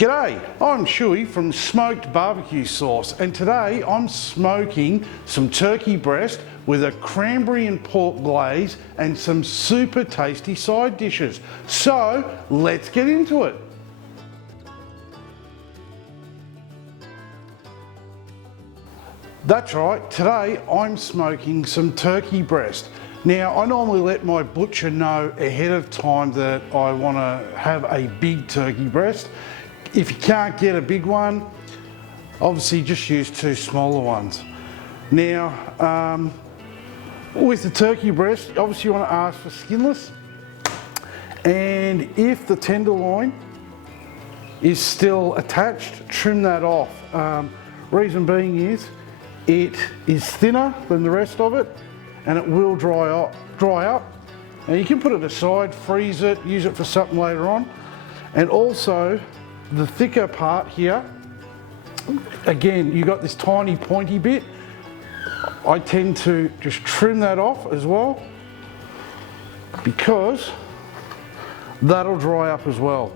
G'day, I'm Schuey from Smoked Barbecue Sauce, and today I'm smoking some turkey breast with a cranberry and pork glaze and some super tasty side dishes. So let's get into it. That's right, today I'm smoking some turkey breast. Now, I normally let my butcher know ahead of time that I want to have a big turkey breast. If you can't get a big one, obviously just use two smaller ones. Now, with the turkey breast, obviously you want to ask for skinless. And if the tenderloin is still attached, trim that off. Reason being is, it is thinner than the rest of it and it will dry up. Now you can put it aside, freeze it, use it for something later on. And also, the thicker part here, again, you got this tiny pointy bit. I tend to just trim that off as well because that'll dry up as well.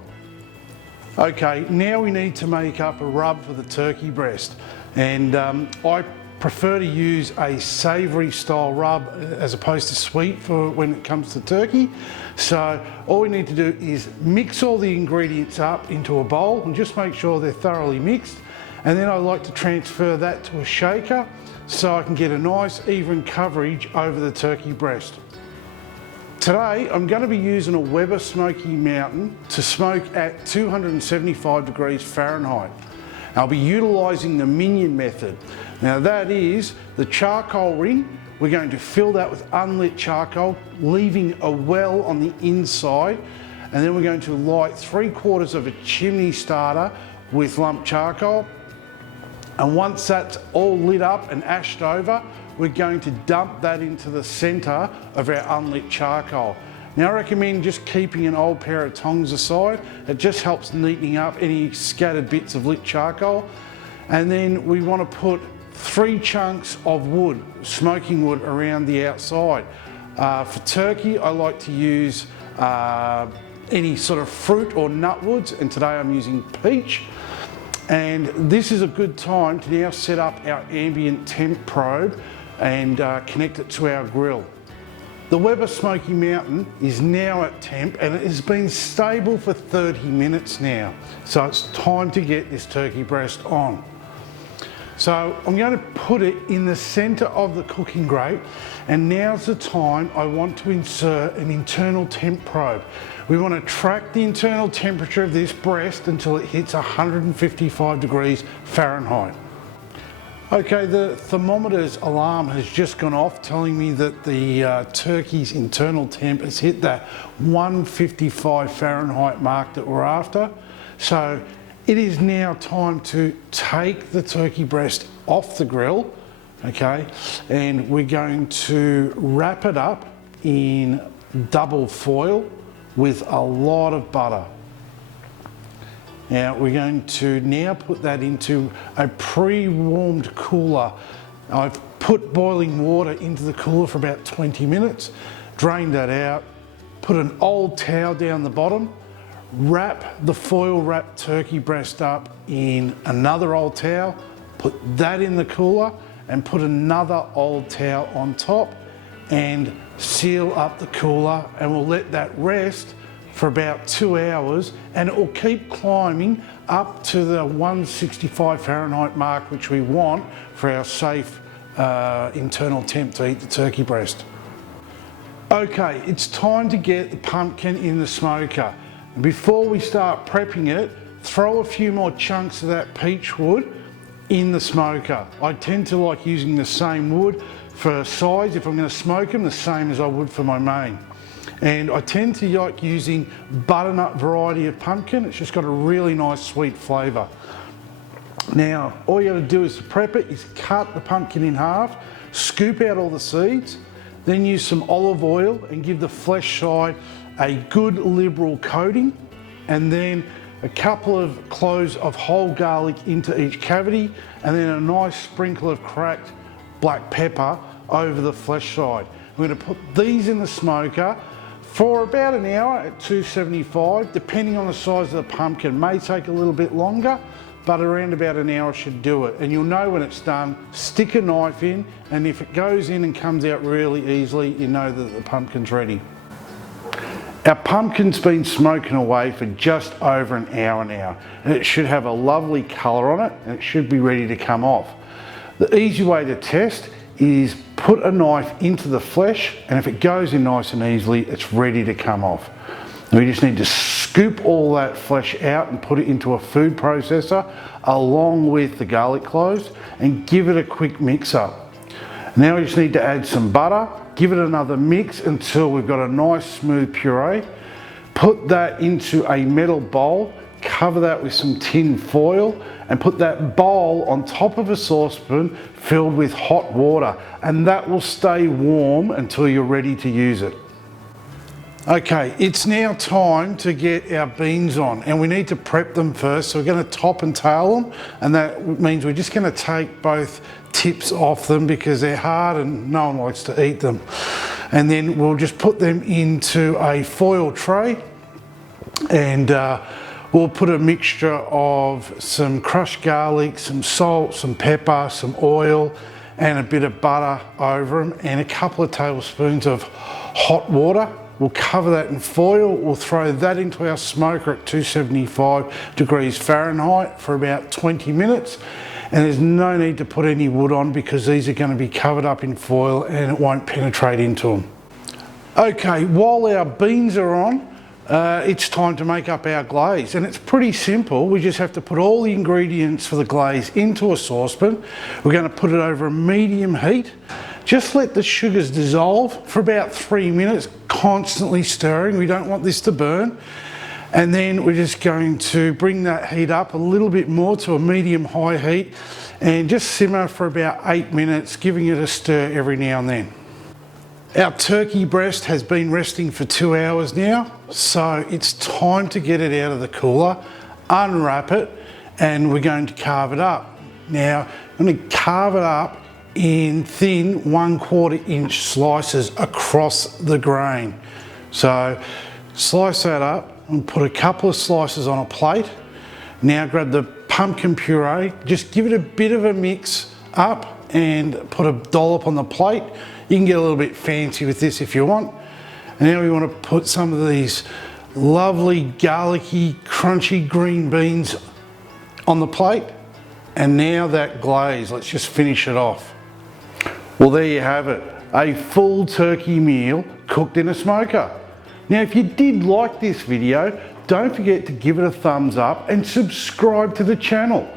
Okay, now we need to make up a rub for the turkey breast. And I prefer to use a savoury style rub as opposed to sweet for when it comes to turkey. So all we need to do is mix all the ingredients up into a bowl and just make sure they're thoroughly mixed. And then I like to transfer that to a shaker so I can get a nice even coverage over the turkey breast. Today I'm going to be using a Weber Smokey Mountain to smoke at 275 degrees Fahrenheit. I'll be utilising the minion method. Now that is the charcoal ring. We're going to fill that with unlit charcoal, leaving a well on the inside. And then we're going to light 3/4 of a chimney starter with lump charcoal. And once that's all lit up and ashed over, we're going to dump that into the centre of our unlit charcoal. Now I recommend just keeping an old pair of tongs aside. It just helps neatening up any scattered bits of lit charcoal. And then we want to put 3 chunks of wood, smoking wood, around the outside. For turkey, I like to use any sort of fruit or nut woods, and today I'm using peach. And this is a good time to now set up our ambient temp probe and connect it to our grill. The Weber Smokey Mountain is now at temp and it has been stable for 30 minutes now. So it's time to get this turkey breast on. So I'm going to put it in the centre of the cooking grate, and now's the time I want to insert an internal temp probe. We want to track the internal temperature of this breast until it hits 155 degrees Fahrenheit. Okay, the thermometer's alarm has just gone off telling me that the turkey's internal temp has hit that 155 Fahrenheit mark that we're after. So it is now time to take the turkey breast off the grill, okay, and we're going to wrap it up in double foil with a lot of butter. Now we're going to now put that into a pre-warmed cooler. I've put boiling water into the cooler for about 20 minutes, drained that out, put an old towel down the bottom, wrap the foil wrapped turkey breast up in another old towel, put that in the cooler and put another old towel on top and seal up the cooler, and we'll let that rest for about 2 hours, and it will keep climbing up to the 165 Fahrenheit mark, which we want for our safe internal temp to eat the turkey breast. Okay, it's time to get the pumpkin in the smoker. Before we start prepping it, throw a few more chunks of that peach wood in the smoker. I tend to like using the same wood for sides if I'm going to smoke them, the same as I would for my main. And I tend to like using butternut variety of pumpkin. It's just got a really nice sweet flavour. Now, all you got to do is to prep it is cut the pumpkin in half, scoop out all the seeds, then use some olive oil and give the flesh side a good liberal coating, and then a couple of cloves of whole garlic into each cavity, and then a nice sprinkle of cracked black pepper over the flesh side. We're going to put these in the smoker for about an hour at 275, depending on the size of the pumpkin. May take a little bit longer, but around about an hour should do it. And you'll know when it's done, stick a knife in, and if it goes in and comes out really easily, you know that the pumpkin's ready. Our pumpkin's been smoking away for just over an hour now, and it should have a lovely colour on it, and it should be ready to come off. The easy way to test is put a knife into the flesh, and if it goes in nice and easily, it's ready to come off. And we just need to scoop all that flesh out and put it into a food processor along with the garlic cloves and give it a quick mix up. Now we just need to add some butter, give it another mix until we've got a nice smooth puree. Put that into a metal bowl, cover that with some tin foil, and put that bowl on top of a saucepan filled with hot water, and that will stay warm until you're ready to use it. Okay, it's now time to get our beans on, and we need to prep them first. So we're going to top and tail them, and that means we're just going to take both tips off them because they're hard and no one likes to eat them. And then we'll just put them into a foil tray, and we'll put a mixture of some crushed garlic, some salt, some pepper, some oil, and a bit of butter over them, and a couple of tablespoons of hot water. We'll cover that in foil. We'll throw that into our smoker at 275 degrees Fahrenheit for about 20 minutes. And there's no need to put any wood on because these are going to be covered up in foil and it won't penetrate into them. Okay, while our beans are on, it's time to make up our glaze, and it's pretty simple. We just have to put all the ingredients for the glaze into a saucepan. We're going to put it over a medium heat. Just let the sugars dissolve for about 3 minutes, constantly stirring. We don't want this to burn. And then we're just going to bring that heat up a little bit more to a medium-high heat and just simmer for about 8 minutes, giving it a stir every now and then. Our turkey breast has been resting for 2 hours now, so it's time to get it out of the cooler, unwrap it, and we're going to carve it up. Now, I'm going to carve it up in thin 1/4 inch slices across the grain. So slice that up and put a couple of slices on a plate. Now grab the pumpkin puree, just give it a bit of a mix up and put a dollop on the plate. You can get a little bit fancy with this if you want. And now we want to put some of these lovely garlicky, crunchy green beans on the plate. And now that glaze, let's just finish it off. Well, there you have it, a full turkey meal cooked in a smoker. Now, if you did like this video, don't forget to give it a thumbs up and subscribe to the channel.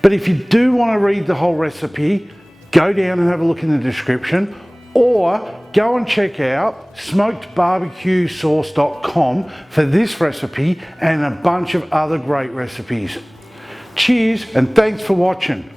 But if you do want to read the whole recipe, go down and have a look in the description, or go and check out smokedbarbecuesauce.com for this recipe and a bunch of other great recipes. Cheers, and thanks for watching.